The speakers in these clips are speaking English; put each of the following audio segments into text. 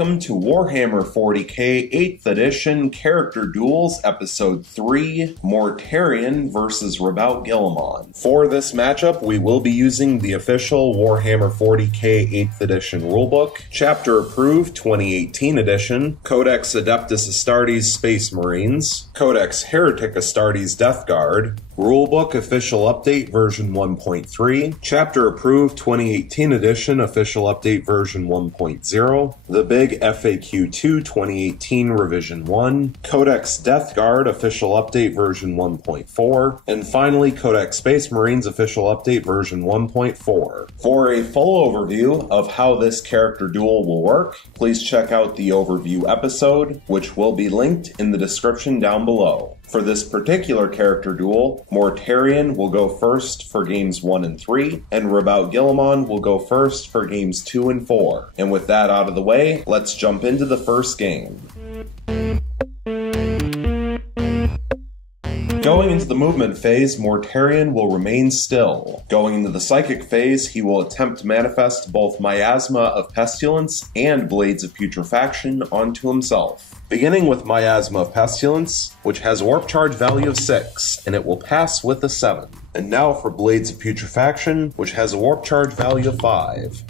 welcome to Warhammer 40k 8th edition Character Duels Episode 3, Mortarion vs. Roboute Guilliman. For this matchup, we will be using the official Warhammer 40k 8th edition rulebook, Chapter Approved 2018 edition, Codex Adeptus Astartes Space Marines, Codex Heretic Astartes Death Guard, Rulebook Official Update version 1.3, Chapter Approved 2018 edition Official Update version 1.0, The Big FAQ 2 2018 Revision 1, Codex Death Guard Official Update version 1.4, and finally Codex Space Marines Official Update version 1.4. For a full overview of how this character duel will work, please check out the overview episode, which will be linked in the description down below. For this particular character duel, Mortarion will go first for games 1 and 3, and Roboute Guilliman will go first for games 2 and 4. And with that out of the way, let's jump into the first game. Going into the movement phase, Mortarion will remain still. Going into the psychic phase, he will attempt to manifest both Miasma of Pestilence and Blades of Putrefaction onto himself. Beginning with Miasma of Pestilence, which has a warp charge value of 6, and it will pass with a 7. And now for Blades of Putrefaction, which has a warp charge value of 5,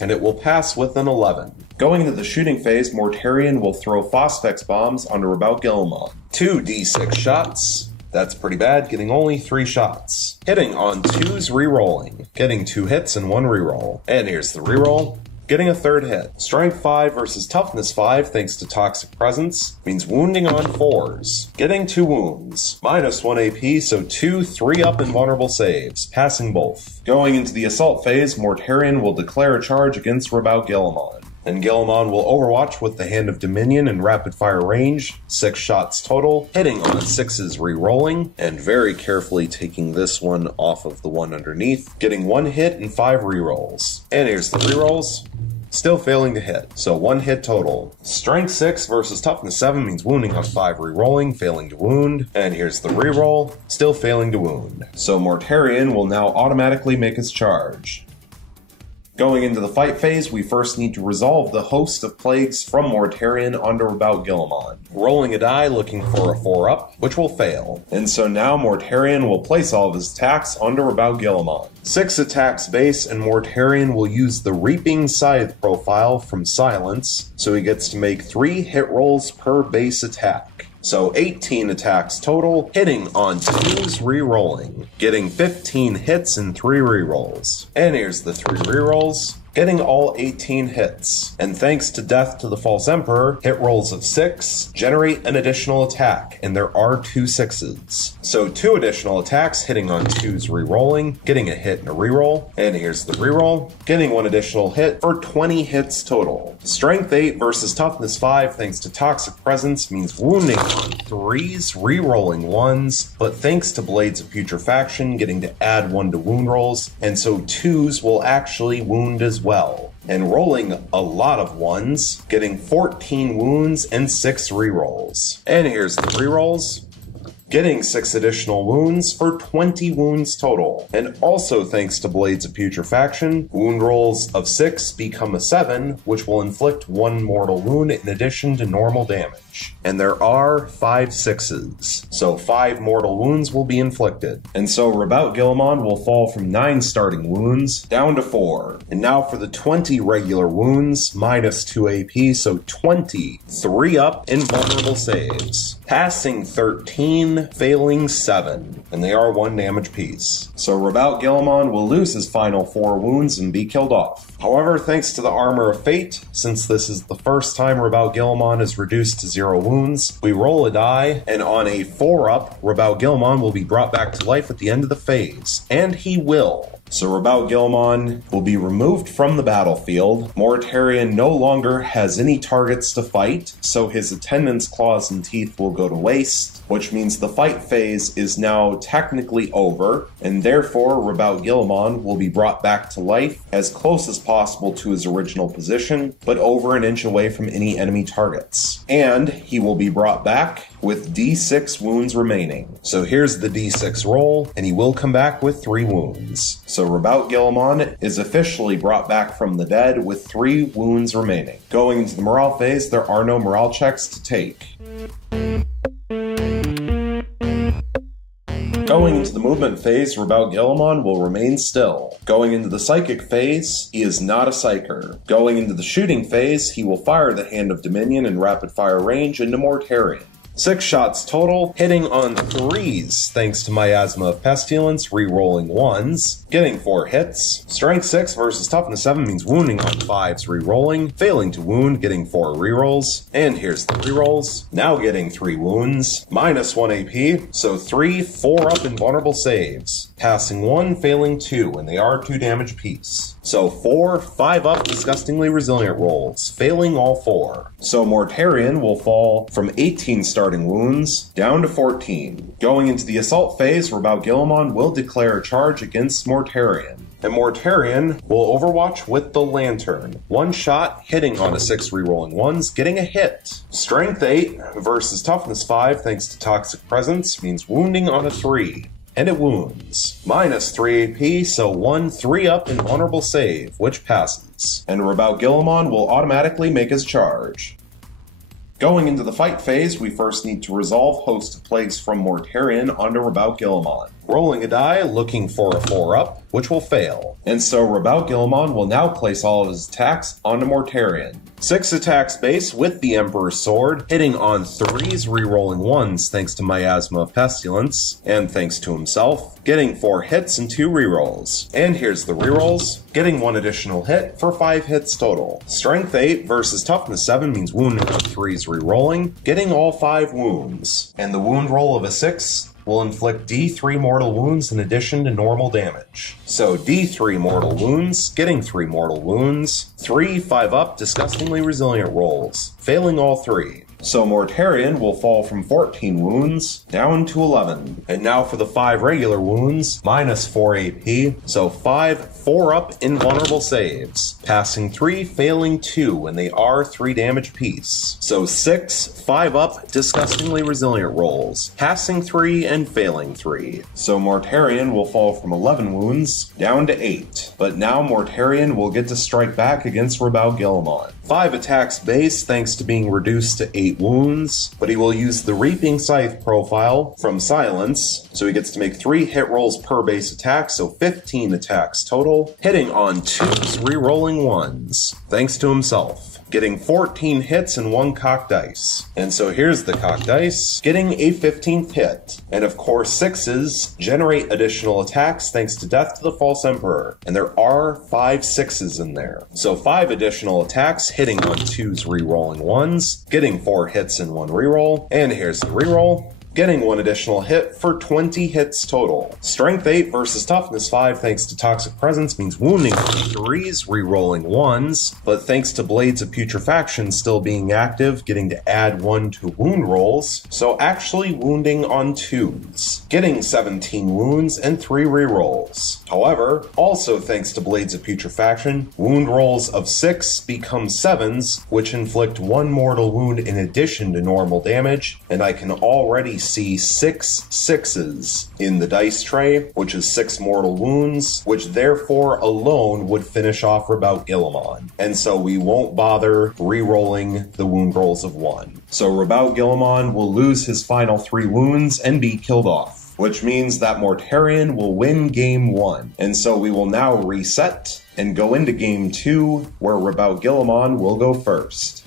and it will pass with an 11. Going into the shooting phase, Mortarion will throw Phosphex bombs onto Roboute Guilliman. 2d6 shots. That's pretty bad, getting only 3 shots. Hitting on 2s, re-rolling. Getting 2 hits and 1 reroll. And here's the reroll. Getting a 3rd hit. Strength 5 versus Toughness 5 thanks to Toxic Presence means wounding on 4s. Getting 2 wounds. Minus 1 AP, so 2 3-up invulnerable saves, passing both. Going into the assault phase, Mortarion will declare a charge against Roboute Guilliman. And Guilliman will overwatch with the Hand of Dominion in rapid fire range, 6 shots total, hitting on 6s re-rolling, and very carefully taking this one off of the one underneath, getting 1 hit and 5 re-rolls. And here's the re-rolls. Still failing to hit, so 1 hit total. Strength 6 versus Toughness 7 means wounding on 5 re-rolling, failing to wound. And here's the re-roll, still failing to wound. So Mortarion will now automatically make his charge. Going into the fight phase, we first need to resolve the host of plagues from Mortarion onto Roboute Guilliman. Rolling a die looking for a 4-up, which will fail. And so now Mortarion will place all of his attacks onto Roboute Guilliman. 6 attacks base, and Mortarion will use the Reaping Scythe profile from Silence, so he gets to make 3 hit rolls per base attack. So 18 attacks total, hitting on 2s re-rolling, getting 15 hits and 3 re-rolls. And here's the 3 re-rolls, getting all 18 hits. And thanks to Death to the False Emperor, hit rolls of 6 generate an additional attack, and there are 2 6s. So 2 additional attacks hitting on 2s re-rolling, getting a hit and a re-roll. And here's the re-roll, getting 1 additional hit for 20 hits total. Strength 8 versus Toughness 5 thanks to Toxic Presence means wounding on 3s, re-rolling 1s, but thanks to Blades of Putrefaction getting to add 1 to wound rolls, and so 2s will actually wound as well. And rolling a lot of 1s, getting 14 wounds and 6 re-rolls. And here's the re-rolls. Getting 6 additional wounds for 20 wounds total. And also thanks to Blades of Putrefaction, wound rolls of 6 become a 7, which will inflict 1 mortal wound in addition to normal damage. And there are 5 6s, so 5 mortal wounds will be inflicted. And so Roboute Guilliman will fall from 9 starting wounds down to 4. And now for the 20 regular wounds, minus 2 AP, so 20 3-up invulnerable saves. Passing 13, failing 7, and they are 1 damage piece. So Roboute Guilliman will lose his final 4 wounds and be killed off. However, thanks to the Armor of Fate, since this is the first time Roboute Guilliman is reduced to 0 wounds, we roll a die, and on a 4-up, Roboute Guilliman will be brought back to life at the end of the phase. And he will. So Roboute Guilliman will be removed from the battlefield. Mortarion no longer has any targets to fight, so his attendant's claws and teeth will go to waste, which means the fight phase is now technically over, and therefore Roboute Guilliman will be brought back to life as close as possible to his original position, but over an inch away from any enemy targets. And he will be brought back with D6 wounds remaining. So here's the D6 roll, and he will come back with 3 wounds. So Roboute Guilliman is officially brought back from the dead with 3 wounds remaining. Going into the morale phase, there are no morale checks to take. Going into the movement phase, Roboute Guilliman will remain still. Going into the psychic phase, he is not a psyker. Going into the shooting phase, he will fire the Hand of Dominion in rapid fire range into Mortarion. 6 shots total, hitting on 3s thanks to Miasma of Pestilence, re-rolling 1s, getting 4 hits. Strength 6 versus Toughness 7 means wounding on 5s, re-rolling, failing to wound, getting 4 re-rolls, and here's the re-rolls. Now getting 3 wounds, minus 1 AP, so 3 4-up invulnerable saves, passing 1, failing 2, and they are 2 damage apiece. So 4 5-up disgustingly resilient rolls, failing all 4. So Mortarion will fall from 18 starting wounds down to 14. Going into the assault phase, Roboute Guilliman will declare a charge against Mortarion. And Mortarion will overwatch with the lantern. 1 shot, hitting on a 6 rerolling 1s, getting a hit. Strength 8 versus Toughness 5 thanks to Toxic Presence means wounding on a 3. And it wounds. Minus 3 AP, so 1 3-up invulnerable save, which passes. And Roboute Guilliman will automatically make his charge. Going into the fight phase, we first need to resolve Host of Plagues from Mortarion onto Roboute Guilliman. Rolling a die, looking for a 4-up, which will fail. And so Roboute Guilliman will now place all of his attacks onto Mortarion. 6 attacks base with the Emperor's Sword, hitting on 3s, rerolling 1s thanks to Miasma of Pestilence, and thanks to himself, getting 4 hits and 2 rerolls. And here's the rerolls, getting 1 additional hit for 5 hits total. Strength 8 versus Toughness 7 means wounding on 3s, rerolling, getting all 5 wounds. And the wound roll of a 6 will inflict D3 mortal wounds in addition to normal damage. So D3 mortal wounds, getting 3 mortal wounds, 3 5-up disgustingly resilient rolls, failing all 3. So Mortarion will fall from 14 wounds down to 11. And now for the 5 regular wounds, minus 4 AP, so 5 4-up invulnerable saves, passing 3, failing 2, and they are 3 damage apiece. So 6 5-up disgustingly resilient rolls, passing 3 and failing 3. So Mortarion will fall from 11 wounds down to 8. But now Mortarion will get to strike back against Roboute Guilliman. 5 attacks base thanks to being reduced to 8 wounds, but he will use the Reaping Scythe profile from Silence, so he gets to make 3 hit rolls per base attack, so 15 attacks total, hitting on 2s, rerolling 1s, thanks to himself, getting 14 hits and 1 cocked dice. And so here's the cocked dice, getting a 15th hit. And of course 6s generate additional attacks thanks to Death to the False Emperor, and there are 5 6s in there. So 5 additional attacks, hitting on 2s, rerolling 1s, getting 4 hits and 1 reroll, and here's the reroll, getting 1 additional hit for 20 hits total. Strength 8 versus Toughness 5 thanks to Toxic Presence means wounding on 3s, rerolling 1s, but thanks to Blades of Putrefaction still being active, getting to add 1 to wound rolls, so actually wounding on 2s, getting 17 wounds and 3 rerolls. However, also thanks to Blades of Putrefaction, wound rolls of 6 become 7s, which inflict 1 mortal wound in addition to normal damage, and I can already see 6 6s in the dice tray, which is 6 mortal wounds, which therefore alone would finish off Roboute Guilliman. And so we won't bother re-rolling the wound rolls of 1. So Roboute Guilliman will lose his final 3 wounds and be killed off, which means that Mortarion will win game 1. And so we will now reset and go into game 2, where Roboute Guilliman will go first.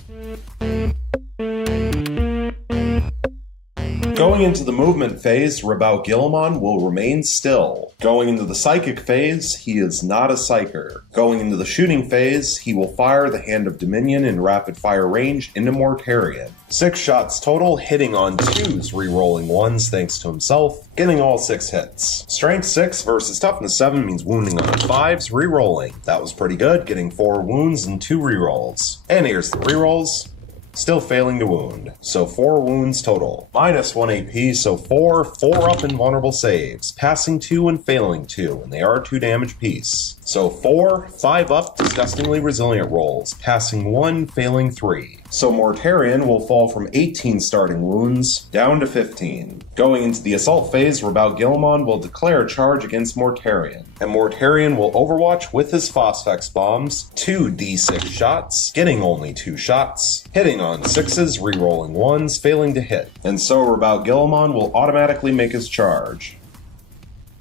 Going into the movement phase, Roboute Guilliman will remain still. Going into the psychic phase, he is not a psyker. Going into the shooting phase, he will fire the Hand of Dominion in rapid fire range into Mortarion. 6 shots total, hitting on 2s, rerolling 1s thanks to himself, getting all 6 hits. Strength 6 versus Toughness 7 means wounding on 5s, rerolling. That was pretty good, getting 4 wounds and 2 rerolls. And here's the rerolls. Still failing to wound, so 4 wounds total. Minus 1 AP, so 4 4-up invulnerable saves, passing 2 and failing 2, and they are 2 damage apiece. So 4 5-up disgustingly resilient rolls, passing 1, failing 3. so Mortarion will fall from 18 starting wounds down to 15. Going into the assault phase, Roboute Guilliman will declare a charge against Mortarion, and Mortarion will overwatch with his Phosphex bombs, 2 d6 shots, getting only 2 shots, hitting on 6s, rerolling 1s, failing to hit, and so Roboute Guilliman will automatically make his charge.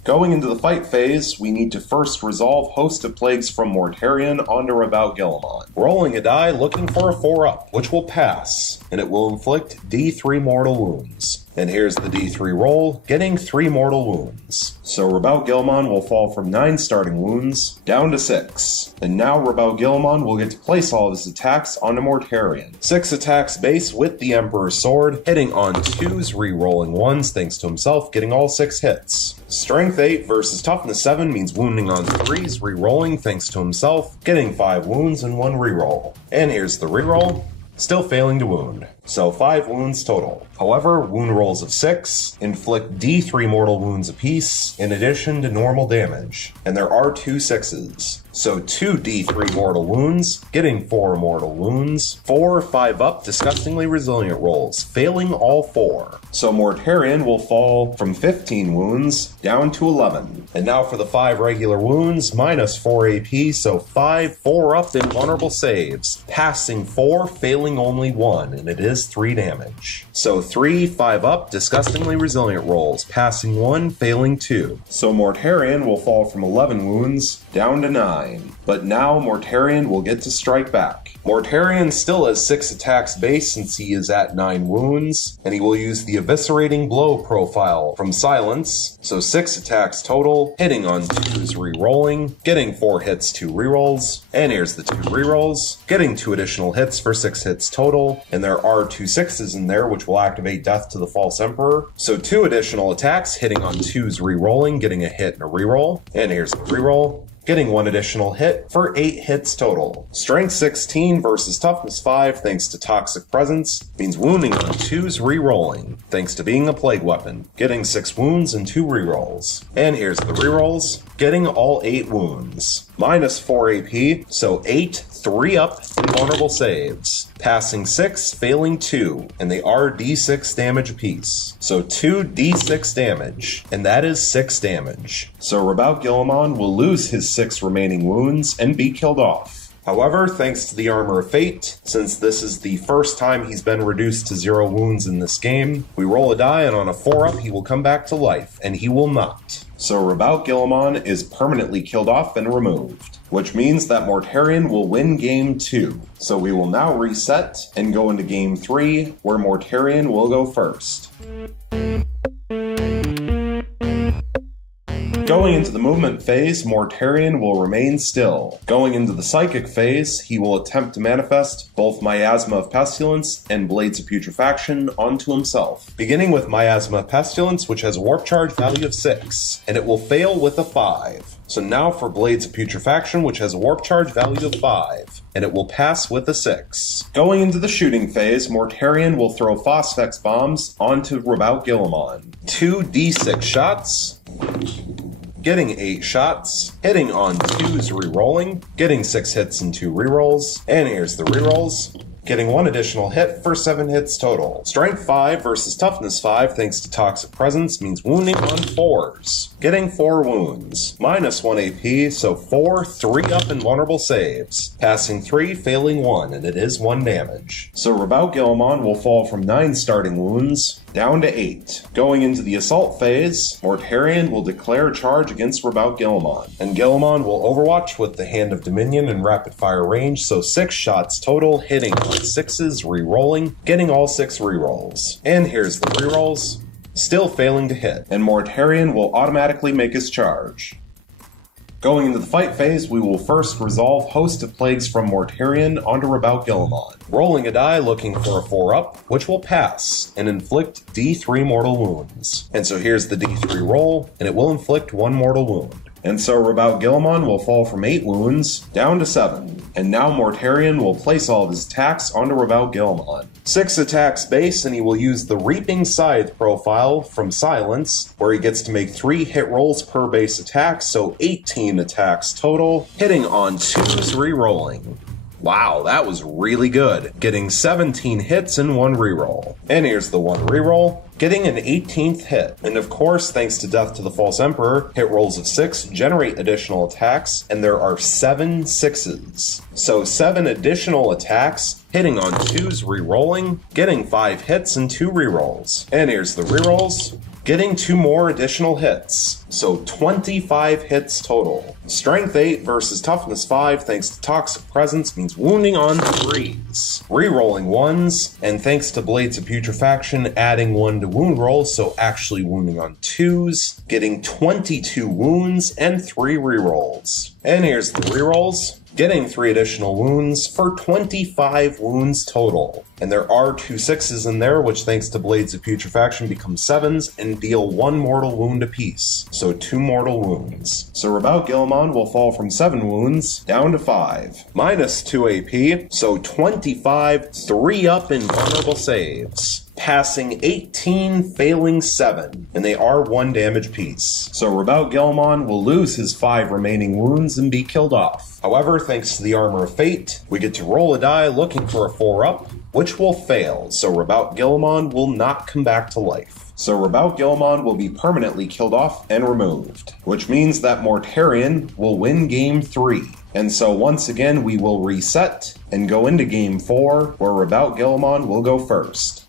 Going into the fight phase, we need to first resolve Host of Plagues from Mortarion onto Roboute Guilliman. Rolling a die looking for a 4-up, which will pass, and it will inflict D3 mortal wounds. And here's the D3 roll, getting 3 mortal wounds. So Roboute Guilliman will fall from 9 starting wounds down to 6. And now Roboute Guilliman will get to place all of his attacks onto Mortarion. 6 attacks base with the Emperor's Sword, hitting on 2s, re-rolling 1s thanks to himself, getting all 6 hits. Strength 8 versus Toughness 7 means wounding on 3s, re-rolling thanks to himself, getting 5 wounds and 1 re-roll. And here's the re-roll. Still failing to wound, so 5 wounds total. However, wound rolls of 6 inflict D3 mortal wounds apiece, in addition to normal damage, and there are 2 6s. So 2 D3 mortal wounds, getting 4 mortal wounds, 4 5-up disgustingly resilient rolls, failing all 4. So Mortarion will fall from 15 wounds down to 11. And now for the 5 regular wounds, minus 4 AP, so 5 4-up invulnerable saves, passing 4, failing only 1, and it is 3 damage. So 3 5-up disgustingly resilient rolls, passing 1, failing 2. So Mortarion will fall from 11 wounds down to 9. But now Mortarion will get to strike back. Mortarion still has 6 attacks base since he is at 9 wounds, and he will use the Eviscerating Blow profile from Silence, so 6 attacks total, hitting on 2s re-rolling, getting 4 hits, 2 rerolls, and here's the 2 rerolls, getting 2 additional hits for 6 hits total, and there are 2 6s in there which will activate Death to the False Emperor, so 2 additional attacks, hitting on 2s re-rolling, getting a hit and a reroll, and here's the reroll. Getting 1 additional hit for 8 hits total. Strength 16 versus Toughness 5 thanks to Toxic Presence means wounding on 2s re-rolling thanks to being a plague weapon, getting 6 wounds and 2 rerolls. And here's the rerolls, getting all 8 wounds. Minus 4 AP, so 8 3-up invulnerable saves, passing 6, failing 2, and they are D6 damage apiece. So 2 D6 damage, and that is 6 damage. So Roboute Guilliman will lose his 6 remaining wounds and be killed off. However, thanks to the Armor of Fate, since this is the first time he's been reduced to 0 wounds in this game, we roll a die and on a 4-up he will come back to life, and he will not. So Roboute Guilliman is permanently killed off and removed, which means that Mortarion will win Game 2. So we will now reset and go into Game 3, where Mortarion will go first. Going into the movement phase, Mortarion will remain still. Going into the psychic phase, he will attempt to manifest both Miasma of Pestilence and Blades of Putrefaction onto himself. Beginning with Miasma of Pestilence, which has a warp charge value of 6, and it will fail with a 5. So now for Blades of Putrefaction, which has a warp charge value of 5, and it will pass with a 6. Going into the shooting phase, Mortarion will throw Phosphex bombs onto Roboute Guilliman. 2 d6 shots, getting 8 shots, hitting on 2s re-rolling, getting 6 hits and 2 rerolls, and here's the rerolls. Getting 1 additional hit for 7 hits total. Strength 5 versus Toughness 5 thanks to Toxic Presence means wounding on 4s. Getting 4 wounds. Minus 1 AP, so 4 3-up invulnerable saves. Passing 3, failing 1, and it is 1 damage. So Roboute Guilliman will fall from 9 starting wounds down to 8. Going into the assault phase, Mortarion will declare a charge against Roboute Guilliman, and Guilliman will overwatch with the Hand of Dominion in rapid fire range, so 6 shots total, hitting on 6s, re-rolling, getting all 6 re-rolls. And here's the re-rolls, still failing to hit, and Mortarion will automatically make his charge. Going into the fight phase, we will first resolve Host of Plagues from Mortarion onto Roboute Guilliman. Rolling a die looking for a 4-up, which will pass, and inflict D3 mortal wounds. And so here's the D3 roll, and it will inflict 1 mortal wound. And so Roboute Guilliman will fall from 8 wounds down to 7. And now Mortarion will place all of his attacks onto Roboute Guilliman. 6 attacks base, and he will use the Reaping Scythe profile from Silence, where he gets to make 3 hit rolls per base attack, so 18 attacks total, hitting on 2s re-rolling. Wow, that was really good, getting 17 hits and 1 reroll. And here's the 1 reroll, getting an 18th hit. And of course, thanks to Death to the False Emperor, hit rolls of 6 generate additional attacks, and there are 7 6s. So 7 additional attacks, hitting on 2s rerolling, getting 5 hits and 2 rerolls. And here's the rerolls, getting 2 more additional hits, so 25 hits total. Strength 8 versus Toughness 5 thanks to Toxic Presence means wounding on 3s. Rerolling 1s, and thanks to Blades of Putrefaction adding 1 to wound rolls, so actually wounding on 2s, getting 22 wounds and 3 rerolls. And here's the rerolls, getting 3 additional wounds for 25 wounds total. And there are 2 6s in there, which thanks to Blades of Putrefaction become 7s and deal 1 mortal wound apiece, so 2 mortal wounds. So Roboute Guilliman will fall from 7 wounds down to 5. Minus 2 AP, so 25, 3 up in vulnerable saves. Passing 18, failing 7, and they are 1 damage piece. So Roboute Guilliman will lose his 5 remaining wounds and be killed off. However, thanks to the Armor of Fate, we get to roll a die looking for a 4-up, which will fail, so Roboute Guilliman will not come back to life. So Roboute Guilliman will be permanently killed off and removed, which means that Mortarion will win Game 3. And so once again we will reset and go into Game 4, where Roboute Guilliman will go first.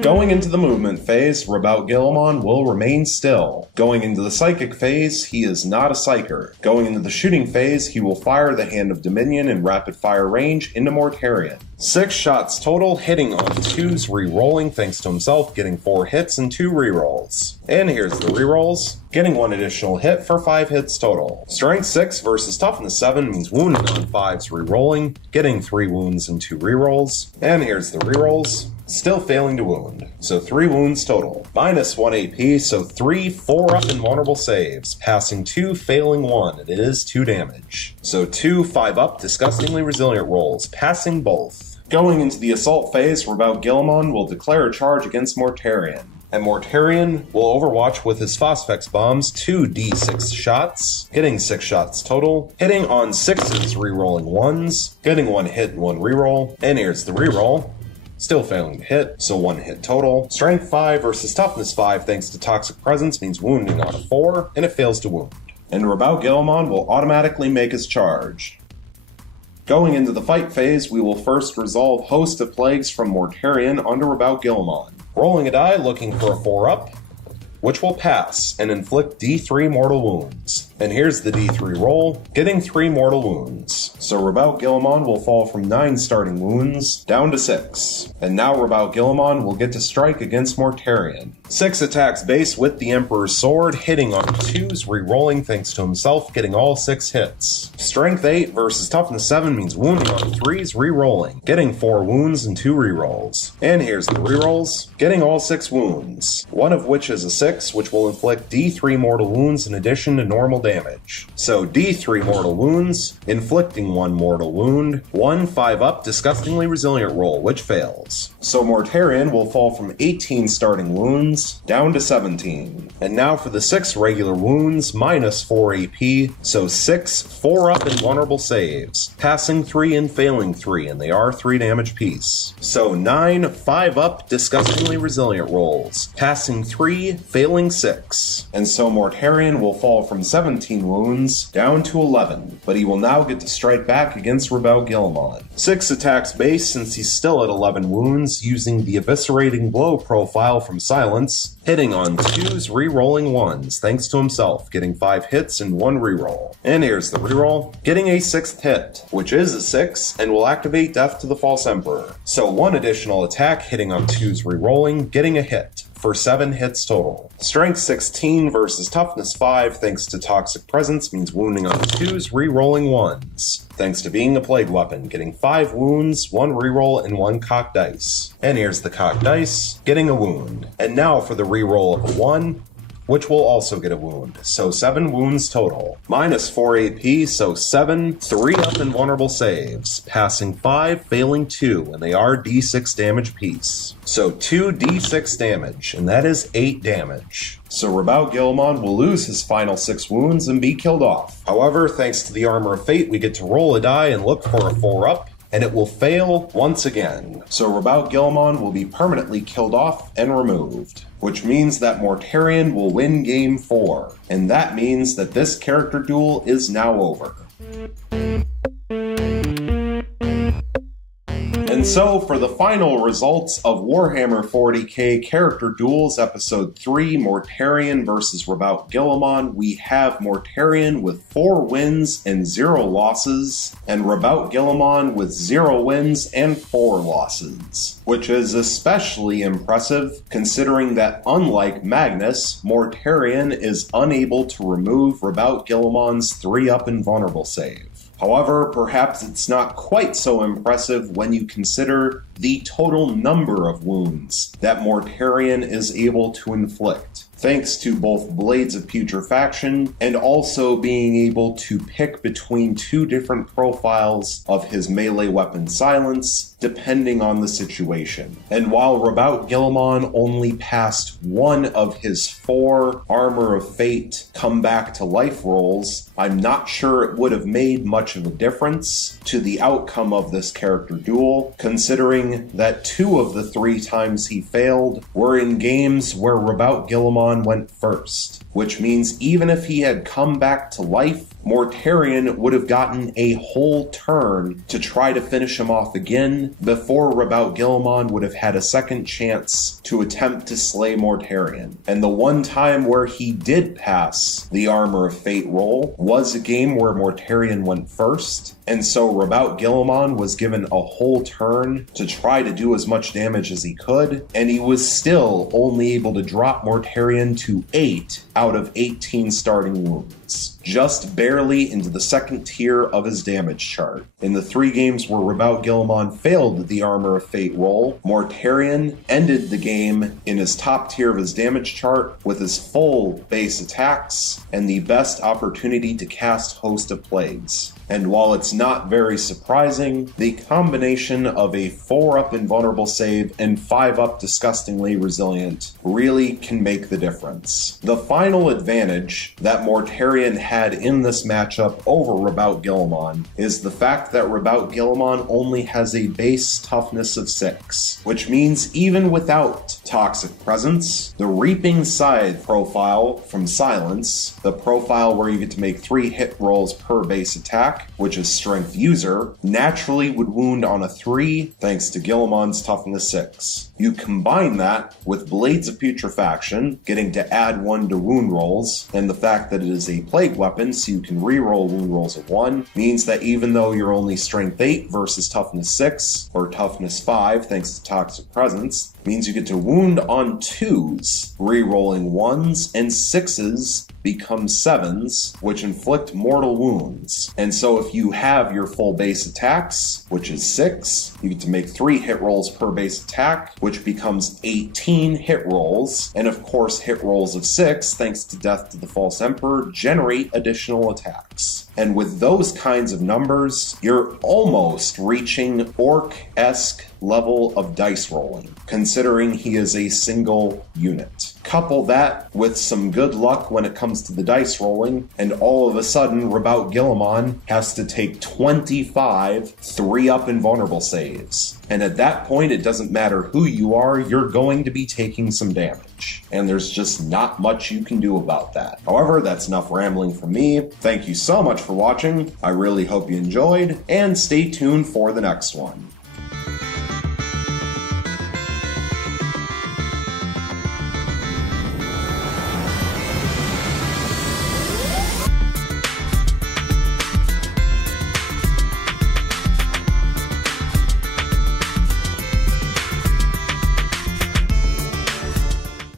Going into the movement phase, Roboute Guilliman will remain still. Going into the psychic phase, he is not a psyker. Going into the shooting phase, he will fire the Hand of Dominion in rapid fire range into Mortarion. 6 shots total, hitting on 2s, re-rolling thanks to himself, getting 4 hits and 2 re-rolls. And here's the re-rolls, getting 1 additional hit for 5 hits total. Strength 6 versus Toughness 7 means wounding on 5s re-rolling, getting 3 wounds and 2 re-rolls. And here's the re-rolls, still failing to wound, so 3 wounds total. Minus 1 AP, so 3 4-up invulnerable saves, passing 2, failing 1, it is 2 damage. So 2 5-up disgustingly resilient rolls, passing both. Going into the assault phase, Roboute Guilliman will declare a charge against Mortarion. And Mortarion will overwatch with his Phosphex bombs 2 D6 shots, hitting 6 shots total, hitting on 6s, re-rolling 1s, getting 1 hit and 1 reroll. And here's the reroll, still failing to hit, so 1 hit total. Strength 5 versus Toughness 5 thanks to Toxic Presence means wounding on a 4, and it fails to wound. And Roboute Guilliman will automatically make his charge. Going into the fight phase, we will first resolve Host of Plagues from Mortarion onto Roboute Guilliman. Rolling a die looking for a 4-up, which will pass and inflict D3 mortal wounds. And here's the D3 roll, getting 3 mortal wounds. So Roboute Guilliman will fall from 9 starting wounds down to 6. And now Roboute Guilliman will get to strike against Mortarion. 6 attacks base with the Emperor's Sword, hitting on 2s, re-rolling thanks to himself, getting all 6 hits. Strength 8 versus Toughness 7 means wounding on 3s, re-rolling, getting 4 wounds and 2 re-rolls. And here's the re-rolls, getting all 6 wounds, one of which is a 6, which will inflict D3 mortal wounds in addition to normal damage. So D3 mortal wounds, inflicting 1 mortal wound, 1 5-up disgustingly resilient roll, which fails. So Mortarion will fall from 18 starting wounds down to 17. And now for the 6 regular wounds, minus 4 AP, so 6 4-up invulnerable saves, passing 3 and failing 3, and they are 3 damage piece. So 9 5-up disgustingly resilient rolls, passing 3, failing 6. And so Mortarion will fall from 17 wounds down to 11, but he will now get to strike back against Roboute Guilliman. 6 attacks base since he's still at 11 wounds, using the Eviscerating Blow profile from Silence, hitting on 2s, re-rolling 1s, thanks to himself, getting 5 hits and 1 re-roll. And here's the re-roll, getting a 6th hit, which is a 6, and will activate Death to the False Emperor. So 1 additional attack, hitting on 2s, re-rolling, getting a hit, for 7 hits total. Strength 16 versus Toughness 5 thanks to Toxic Presence means wounding on 2s, re-rolling 1s. Thanks to being a plague weapon, getting 5 wounds, 1 reroll, and 1 cocked dice. And here's the cocked dice, getting a wound. And now for the reroll of a 1, which will also get a wound. So 7 wounds total. Minus 4 AP, so 7, 3 up invulnerable saves. Passing 5, failing 2, and they are D6 damage apiece. So 2 D6 damage, and that is 8 damage. So Roboute Guilliman will lose his final 6 wounds and be killed off. However, thanks to the Armor of Fate, we get to roll a die and look for a 4 up, and it will fail once again. So Roboute Guilliman will be permanently killed off and removed, which means that Mortarion will win game 4, and that means that this character duel is now over. And so, for the final results of Warhammer 40k Character Duels Episode 3, Mortarion vs. Roboute Guilliman, we have Mortarion with 4 wins and 0 losses, and Roboute Guilliman with 0 wins and 4 losses, which is especially impressive considering that, unlike Magnus, Mortarion is unable to remove Roboute Guilliman's 3-up invulnerable save. However, perhaps it's not quite so impressive when you consider the total number of wounds that Mortarion is able to inflict, thanks to both Blades of Putrefaction and also being able to pick between 2 different profiles of his melee weapon Silence, depending on the situation. And while Roboute Guilliman only passed 1 of his 4 Armor of Fate come back to life rolls, I'm not sure it would have made much of a difference to the outcome of this character duel, considering that 2 of the 3 times he failed were in games where Roboute Guilliman went first, which means even if he had come back to life, Mortarion would have gotten a whole turn to try to finish him off again before Roboute Guilliman would have had a second chance to attempt to slay Mortarion. And the one time where he did pass the Armor of Fate roll was a game where Mortarion went first, and so Roboute Guilliman was given a whole turn to try to do as much damage as he could, and he was still only able to drop Mortarion to 8 out of 18 starting wounds, just barely into the second tier of his damage chart. In the 3 games where Roboute Guilliman failed the Armor of Fate roll, Mortarion ended the game in his top tier of his damage chart with his full base attacks and the best opportunity to cast Host of Plagues. And while it's not very surprising, the combination of a 4-up invulnerable save and 5-up disgustingly resilient really can make the difference. The final advantage that Mortarion had in this matchup over Roboute Guilliman is the fact that Roboute Guilliman only has a base toughness of 6, which means even without Toxic Presence, the Reaping Scythe profile from Silence, the profile where you get to make 3 hit rolls per base attack, which is Strength User, naturally would wound on a 3 thanks to Guilliman's toughness 6. You combine that with Blades of Putrefaction, getting to add 1 to wound rolls, and the fact that it is a plague weapon so you can reroll wound rolls of 1, means that even though you're only Strength 8 versus Toughness 6, or Toughness 5 thanks to Toxic Presence, means you get to wound on 2s, rerolling 1s, and 6s become 7s, which inflict mortal wounds. And so if you have your full base attacks, which is 6, you get to make 3 hit rolls per base attack, which becomes 18 hit rolls, and of course hit rolls of 6, thanks to Death to the False Emperor, generate additional attacks. And with those kinds of numbers, you're almost reaching Orc-esque level of dice rolling, considering he is a single unit. Couple that with some good luck when it comes to the dice rolling, and all of a sudden Roboute Guilliman has to take 25 3-up invulnerable saves. And at that point, it doesn't matter who you are, you're going to be taking some damage. And there's just not much you can do about that. However, that's enough rambling from me. Thank you so much for watching. I really hope you enjoyed, and stay tuned for the next one.